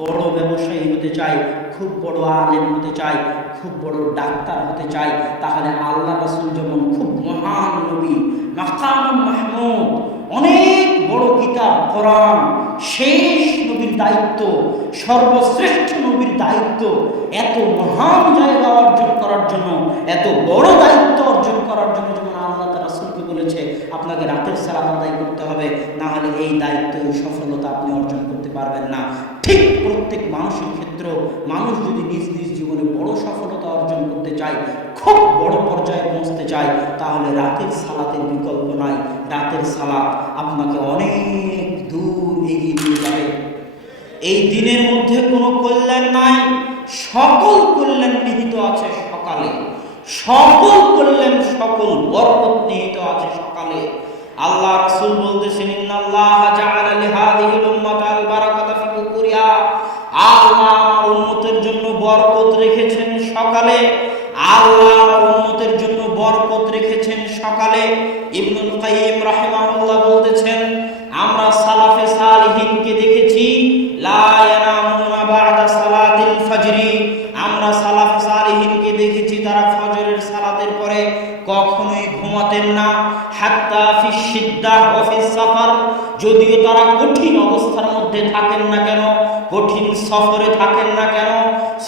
বড় ব্যবসায়ী হতে চাই, খুব বড় আলেম হতে চাই, খুব বড় ডাক্তার হতে চাই, তাহলে আল্লাহ রাসূল যেমন খুব মহান নবী, মাকাম মাহমুদ, অনেক বড় কিতাব কোরআন, শেষ নবীর দায়িত্ব, সর্বশ্রেষ্ঠ নবীর দায়িত্ব, এত মহান জায়গা অর্জন করার জন্য, এত বড় দায়িত্ব অর্জন করার জন্য যেমন আল্লাহ তার রাসূলকে বলেছে আপনাকে রাতের সালাত আদায় করতে হবে, না হলে এই দায়িত্ব সফলতা আপনি অর্জন করতে পারবেন না। ঠিক প্রত্যেক মানুষের ক্ষেত্র, মানুষ যদি নিজ নিজ জীবনে বড় সফলতা অর্জন করতে চায়, খুব বড় পর্যায়ে পৌঁছতে চায়, তাহলে রাতের সালাতের বিকল্প নাই। রাতের সালাত আপনাকে অনেক দূর এগিয়ে নিয়ে যাবে। এই দিনের মধ্যে কোনো কল্যাণ নাই, সকল কল্যাণ নিহিত আছে সকালে, সকল কল্যাণ, সকল বরকত নিহিত আছে সকালে। আল্লাহ রাসূল বলতেছেন ইন্নাল্লাহা জাআলা লিহাযিহিল উম্মাতাল বারাকাতা ফি বুকুরিহা, আল্লাহ আমার উম্মতের জন্য বরকত রেখেছেন সকালে, আল্লাহ আমার উম্মতের জন্য বরকত রেখেছেন সকালে। ইবনুল কাইয়িম রাহিমাহুল্লাহ বলতেছেন আমরা সালাফে সালিহিনকে দেখেছি লা ইয়ানামুনা বা'দা সালাতিল ফজরি, আমরা সালাফে সালিহিনকে দেখেছি তারা ফজরের সালাতের পরে কখনোই ঘুমাতেন না। হাত্তা ফিশ শিদ্দাহ ওয়া ফিস সাফার, যদিও তারা কঠিন অবস্থার মধ্যে থাকেন না কেন, কঠিন সফরে থাকেন না কেন,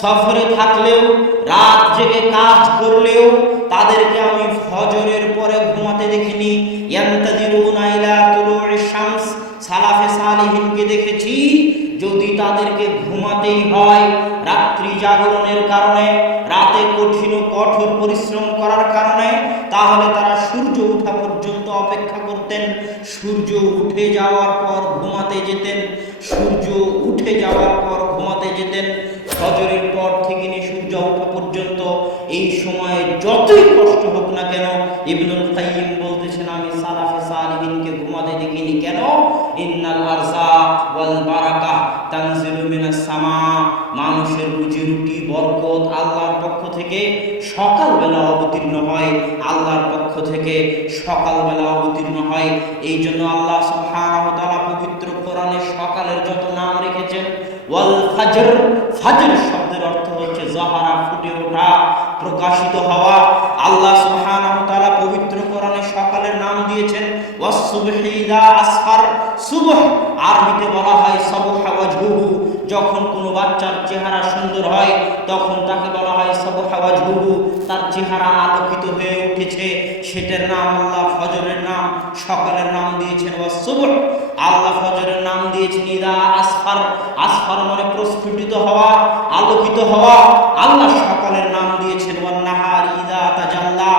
সফরে থাকলেও রাত জেগে কাজ করলেও তাদেরকে আমি ফজরের পরে ঘুমাতে দেখিনি। ইয়ান্তাদিরুনা ইলা তুলুইশ শামস, সালাফে সালিহিনকে দেখেছি যদি তাদেরকে ঘুমাতেই হয় রাত্রি জাগরণের কারণে, রাতে কঠিন ও কঠোর পরিশ্রম করার কারণে, তাহলে তারা সূর্য ওঠা পর্যন্ত অপেক্ষা করতেন, সূর্য উঠে যাওয়ার পর ঘুমাতে যেতেন, সূর্য উঠে যাওয়ার পর ঘুমাতে যেতেন। ফজরের পর থেকে নিয়ে সূর্য ওঠা পর্যন্ত এই সময়ে যতই কষ্ট হোক না কেন, ইবনুল কাইয়িম বলতেছেন আমি সালাফে সালিহিনকে ঘুমাতে দেখিনি। কেন? ইন্নাল আরযাক ওয়াল বারাকাহ তানজিলু মিনাস সামা, মানুষের রুজি রুটি বরকত আল্লাহর পক্ষ থেকে সকালবেলা অবতীর্ণ হয়, আল্লাহর পক্ষ থেকে সকালবেলা অবতীর্ণ হয়। এই জন্য আল্লাহ সুবহানাহু ওয়া তাআলা পবিত্র কোরআনে সকালের যত নাম রেখেছেন, ওয়াল ফাজর, ফাজর শব্দের অর্থ হচ্ছে যাহারা, ফুটে ওঠা, প্রকাশিত হওয়া। আল্লাহ সুবহানাহু ওয়া তাআলা পবিত্র কোরআনে সকালের নাম দিয়েছেন ওয়াস সুবহি ইযা আসফার, সুবহ আরবিতে বলা হয় সাবহা ওয়াজহুহু, যখন কোনো বাচ্চার চেহারা সুন্দর হয় তখন তাকে বলা হয় সাবহা ওয়াজহুহু, তার চেহারা আলোকিত হয়ে উঠেছে, সেটার নাম আল্লাহ ফজরের নাম, সকালের নাম দিয়েছেন ওয়াস সুবহ। আল্লাহ ফজরের নাম দিয়েছেন ইযা আসফার, আসফার মানে প্রস্ফুটিত হওয়া, আলোকিত হওয়া। আল্লাহ সকালের নাম দিয়েছেন ওয়ান নাহার ইযা তাজাল্লা,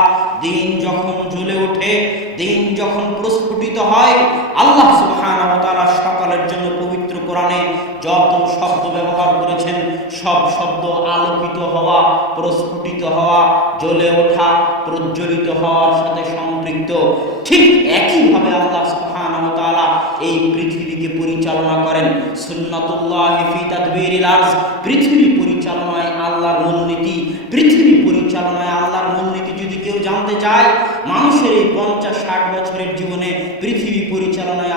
দিন যখন জ্বলে ওঠে, দিন যখন প্রস্ফুটিত হয়। আল্লাহ সুবহানাহু ওয়া তাআলা সকালের জন্য পবিত্র কোরআনে যত শব্দ ব্যবহার করেছেন সব শব্দ আলোকিত হওয়া, প্রস্ফুটিত হওয়া, জ্বলে ওঠা, প্রজ্বলিত হওয়ার সাথে সম্পৃক্ত। ঠিক একইভাবে আল্লাহ সুবহানাহু ওয়া তাআলা এই পৃথিবীকে পরিচালনা করেন। সুন্নাতুল্লাহি ফি তাদবিরিল আরজ, পৃথিবী পরিচালনায় আল্লাহর মূলনীতি, পৃথিবী পরিচালনায় আল্লাহর মূলনীতি যদি কেউ জানতে চায়, মানুষের এই 50-60 বছরের জীবনে পৃথিবী পরিচালনায়